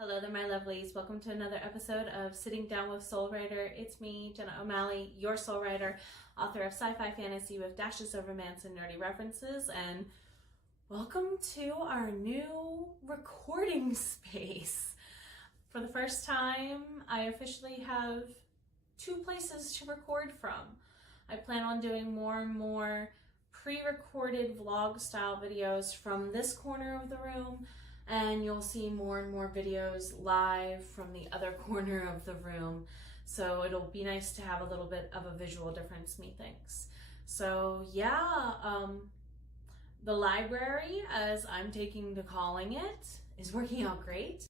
Hello there, my lovelies. Welcome to another episode of Sitting Down with Soul Writer. It's me, Jenna O'Malley, your soul writer, author of sci-fi fantasy with dashes of romance and nerdy references, and welcome to our new recording space. For the first time, I officially have two places to record from. I plan on doing more and more pre-recorded vlog-style videos from this corner of the room, and you'll see more and more videos live from the other corner of the room. So it'll be nice to have a little bit of a visual difference, methinks. So yeah, the library, as I'm taking to calling it, is working out great.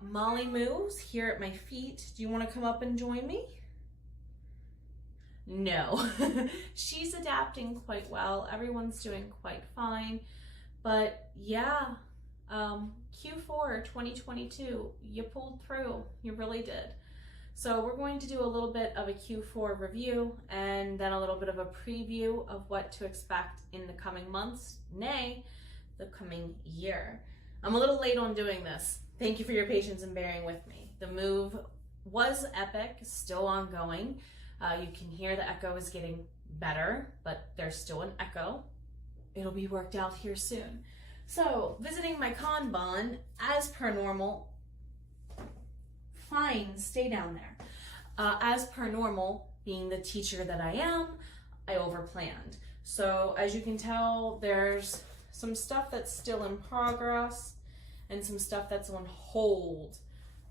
Molly Moo's here at my feet. Do you want to come up and join me? No. She's adapting quite well. Everyone's doing quite fine. But yeah, Q4 2022, you pulled through. You really did. So we're going to do a little bit of a Q4 review and then a little bit of a preview of what to expect in the coming months, nay, the coming year. I'm a little late on doing this. Thank you for your patience and bearing with me. The move was epic, still ongoing. You can hear the echo is getting better, but there's still an echo. It'll be worked out here soon. So, visiting my Kanban, as per normal. Fine, stay down there. As per normal, being the teacher that I am, I overplanned. So, as you can tell, there's some stuff that's still in progress and some stuff that's on hold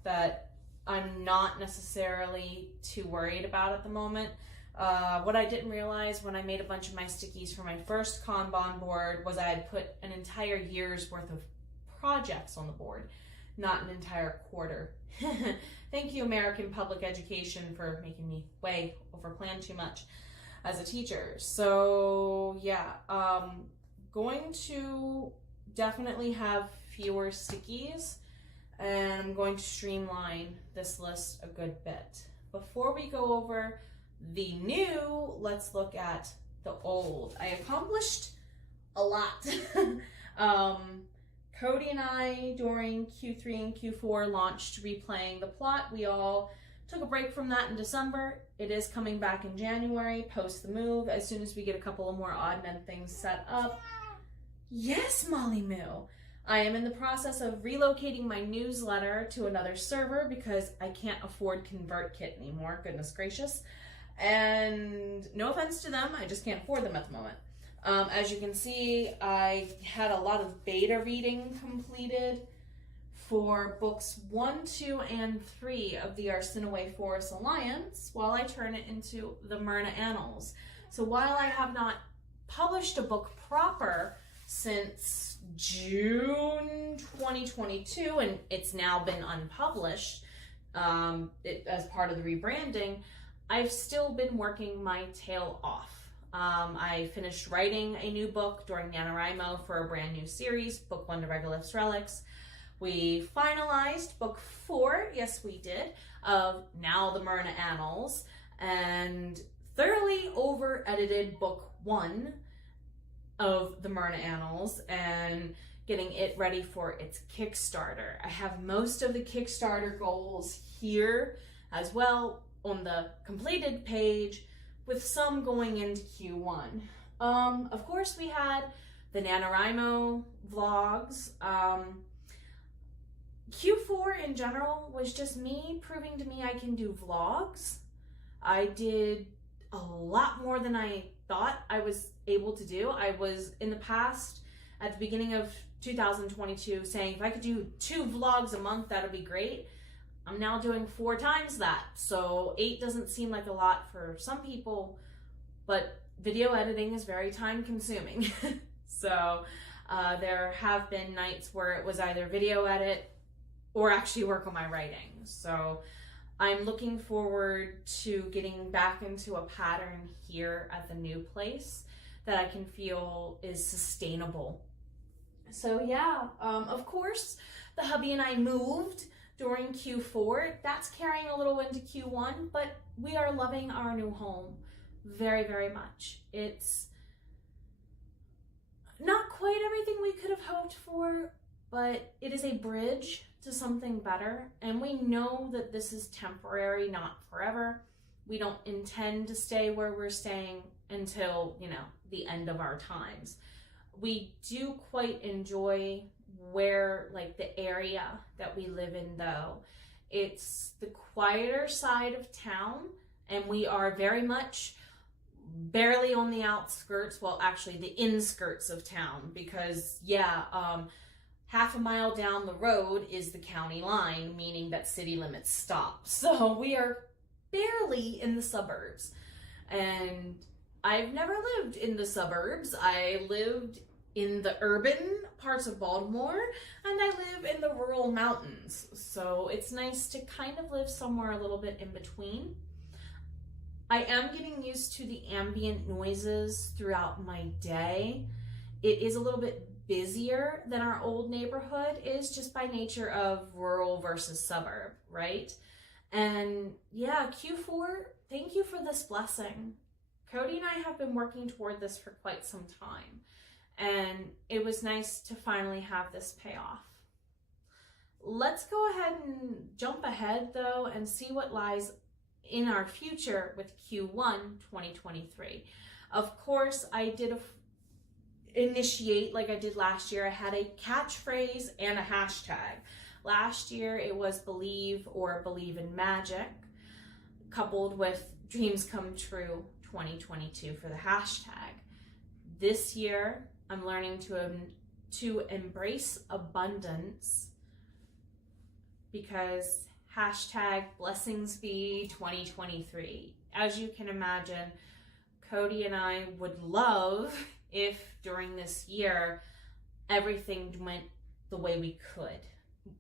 that I'm not necessarily too worried about at the moment. What I didn't realize when I made a bunch of my stickies for my first Kanban board was I had put an entire year's worth of projects on the board, not an entire quarter. Thank you, American public education, for making me way overplan too much as a teacher. So yeah, going to definitely have fewer stickies, and I'm going to streamline this list a good bit. Before we go over the new, let's look at the old. I accomplished a lot. Cody and I, during Q3 and Q4, launched Replaying the Plot. We all took a break from that in December. It is coming back in January, post the move, as soon as we get a couple of more odd men things set up. Yes, Molly Moo. I am in the process of relocating my newsletter to another server because I can't afford ConvertKit anymore, goodness gracious. And no offense to them, I just can't afford them at the moment. As you can see, I had a lot of beta reading completed for books 1, 2, and 3 of the Arsinoe Forest Alliance while I turn it into the Myrna Annals. So while I have not published a book proper since June 2022, and it's now been unpublished as part of the rebranding, I've still been working my tail off. I finished writing a new book during NaNoWriMo for a brand new series, Book 1 to Regoliths Relics. We finalized book 4, yes we did, of Now the Myrna Annals, and thoroughly over-edited book 1 of the Myrna Annals and getting it ready for its Kickstarter. I have most of the Kickstarter goals here as well on the completed page, with some going into Q1. Of course, we had the NaNoWriMo vlogs. Q4 in general was just me proving to me I can do vlogs. I did a lot more than I thought I was able to do. I was in the past, at the beginning of 2022, saying if I could do 2 vlogs a month, that'd be great. I'm now doing 4 times that. So 8 doesn't seem like a lot for some people, but video editing is very time consuming. So there have been nights where it was either video edit or actually work on my writing. So I'm looking forward to getting back into a pattern here at the new place that I can feel is sustainable. So yeah, of course, the hubby and I moved during Q4. That's carrying a little into Q1, but we are loving our new home very, very much. It's not quite everything we could have hoped for, but it is a bridge to something better. And we know that this is temporary, not forever. We don't intend to stay where we're staying until, the end of our times. We do quite enjoy where, the area that we live in, though. It's the quieter side of town, and we are very much barely on the outskirts, well, actually the inskirts of town, because half a mile down the road is the county line, meaning that city limits stop. So we are barely in the suburbs. And I've never lived in the suburbs. I lived in the urban parts of Baltimore, and I live in the rural mountains. So it's nice to kind of live somewhere a little bit in between. I am getting used to the ambient noises throughout my day. It is a little bit busier than our old neighborhood is, just by nature of rural versus suburb, right? And Q4, thank you for this blessing. Cody and I have been working toward this for quite some time, and it was nice to finally have this pay off. Let's go ahead and jump ahead, though, and see what lies in our future with Q1 2023. Of course, I did initiate, like I did last year. I had a catchphrase and a hashtag. Last year it was believe or believe in magic, coupled with dreams come true 2022 for the hashtag. This year I'm learning to embrace abundance, because hashtag blessings be 2023. As you can imagine, Cody and I would love if during this year everything went the way we could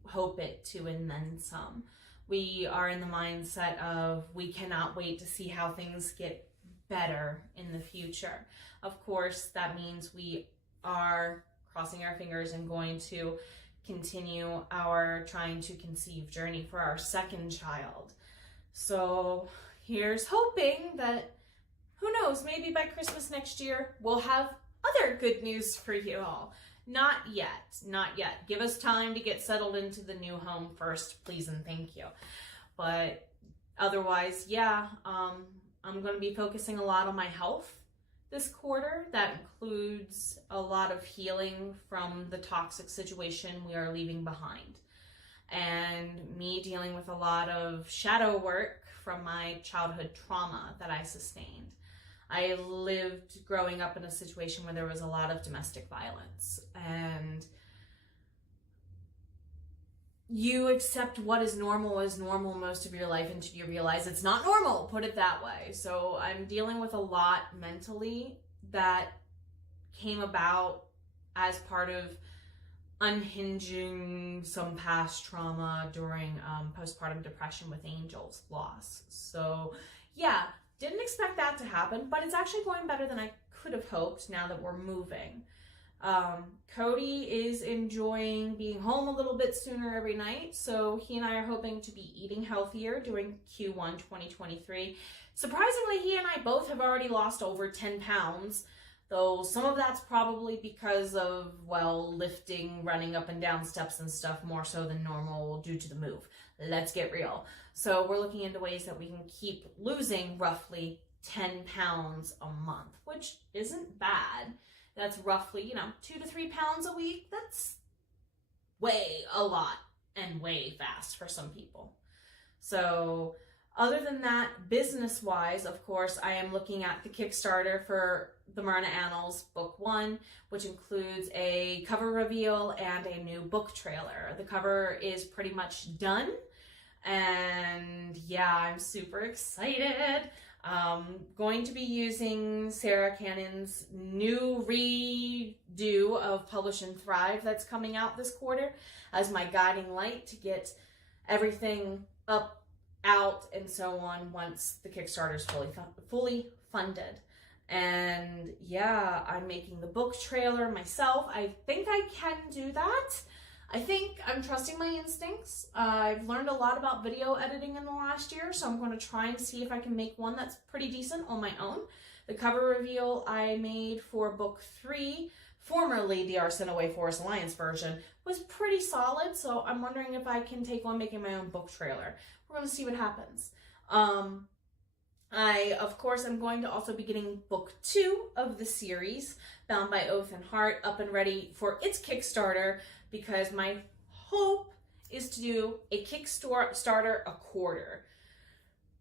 hope it to, and then some. We are in the mindset of we cannot wait to see how things get better in the future. Of course, that means we are crossing our fingers and going to continue our trying to conceive journey for our second child. So here's hoping that, who knows, maybe by Christmas next year we'll have other good news for you all. Not yet. Give us time to get settled into the new home first, please and thank you. But otherwise, I'm going to be focusing a lot on my health this quarter. That includes a lot of healing from the toxic situation we are leaving behind, and me dealing with a lot of shadow work from my childhood trauma that I sustained. I lived growing up in a situation where there was a lot of domestic violence, and you accept what is normal as normal most of your life until you realize it's not normal, put it that way. So I'm dealing with a lot mentally that came about as part of unhinging some past trauma during postpartum depression with Angel's loss. So didn't expect that to happen, but it's actually going better than I could have hoped now that we're moving. Cody is enjoying being home a little bit sooner every night, so he and I are hoping to be eating healthier during Q1 2023. Surprisingly, he and I both have already lost over 10 pounds, though some of that's probably because of, lifting, running up and down steps and stuff more so than normal due to the move. Let's get real. So we're looking into ways that we can keep losing roughly 10 pounds a month, which isn't bad. That's roughly, 2 to 3 pounds a week. That's way a lot and way fast for some people. So other than that, business-wise, of course, I am looking at the Kickstarter for the Myrna Annals Book 1, which includes a cover reveal and a new book trailer. The cover is pretty much done, and I'm super excited. Going to be using Sarah Cannon's new redo of Publish and Thrive that's coming out this quarter as my guiding light to get everything up, out, and so on once the Kickstarter is fully funded. And I'm making the book trailer myself. I think I can do that. I think I'm trusting my instincts. I've learned a lot about video editing in the last year, so I'm going to try and see if I can make one that's pretty decent on my own. The cover reveal I made for book 3, formerly the Arsena Forest Alliance version, was pretty solid, so I'm wondering if I can take on making my own book trailer. We're going to see what happens. I, of course, am going to also be getting book 2 of the series, Bound by Oath and Heart, up and ready for its Kickstarter, because my hope is to do a Kickstarter a quarter.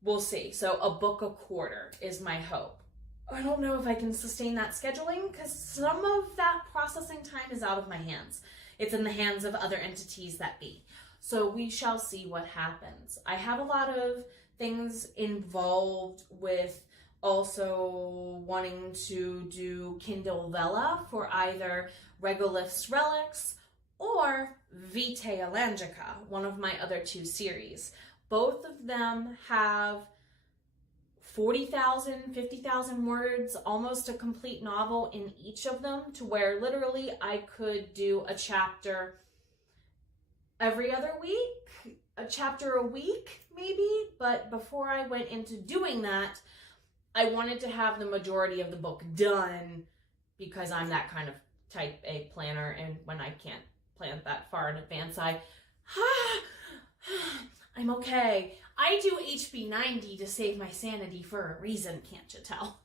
We'll see. So a book a quarter is my hope. I don't know if I can sustain that scheduling, because some of that processing time is out of my hands. It's in the hands of other entities that be. So we shall see what happens. I have a lot of things involved with also wanting to do Kindle Vella for either Regolith's Relics or Vitae Elangica, one of my other 2 series. Both of them have 40,000, 50,000 words, almost a complete novel in each of them, to where literally I could do a chapter every other week, a chapter a week maybe, but before I went into doing that, I wanted to have the majority of the book done, because I'm that kind of type A planner, and when I can't plan that far in advance, I'm okay. I do HB 90 to save my sanity for a reason, can't you tell?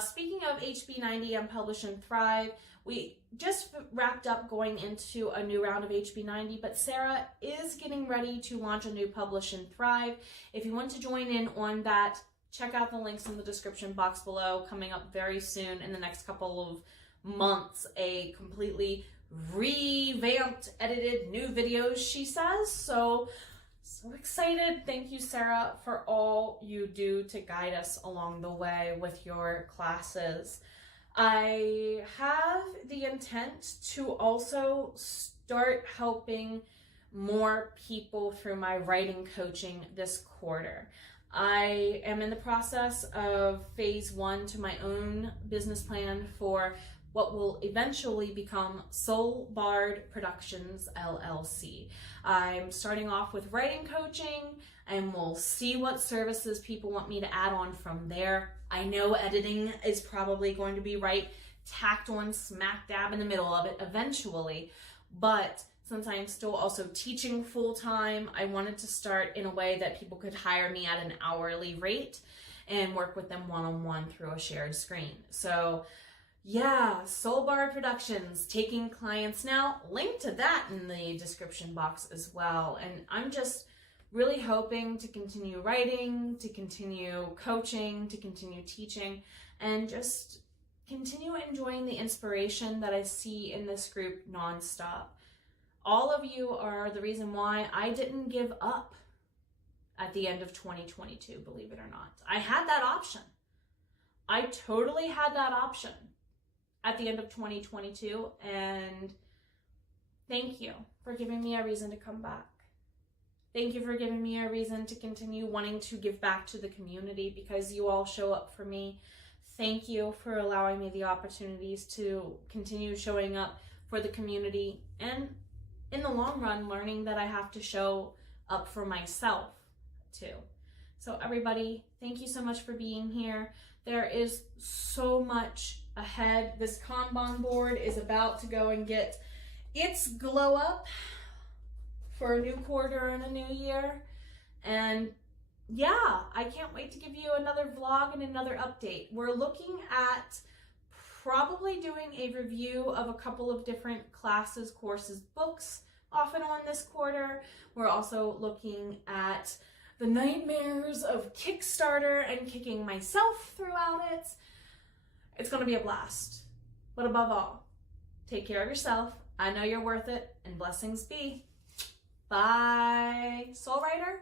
Speaking of HB 90, I'm published in Thrive. We just wrapped up going into a new round of HB 90, but Sarah is getting ready to launch a new publish in Thrive. If you want to join in on that, check out the links in the description box below. Coming up very soon in the next couple of months, a completely revamped, edited new videos, she says. So excited. Thank you, Sarah, for all you do to guide us along the way with your classes. I have the intent to also start helping more people through my writing coaching this quarter. I am in the process of phase 1 to my own business plan for what will eventually become Soul Bard Productions, LLC. I'm starting off with writing coaching, and we'll see what services people want me to add on from there. I know editing is probably going to be tacked on smack dab in the middle of it eventually, but since I am still also teaching full-time, I wanted to start in a way that people could hire me at an hourly rate and work with them one-on-one through a shared screen. So yeah, Soul Bard Productions, taking clients now. Link to that in the description box as well. And I'm just really hoping to continue writing, to continue coaching, to continue teaching, and just continue enjoying the inspiration that I see in this group nonstop. All of you are the reason why I didn't give up at the end of 2022, believe it or not. I had that option. I totally had that option at the end of 2022, and thank you for giving me a reason to come back. Thank you for giving me a reason to continue wanting to give back to the community, because you all show up for me. Thank you for allowing me the opportunities to continue showing up for the community, and in the long run, learning that I have to show up for myself too. So everybody, thank you so much for being here. There is so much ahead. This Kanban board is about to go and get its glow up for a new quarter and a new year. And yeah, I can't wait to give you another vlog and another update. We're looking at probably doing a review of a couple of different classes, courses, books off and on this quarter. We're also looking at the nightmares of Kickstarter and kicking myself throughout it. It's going to be a blast. But above all, take care of yourself. I know you're worth it, and blessings be. Bye, Soul Writer.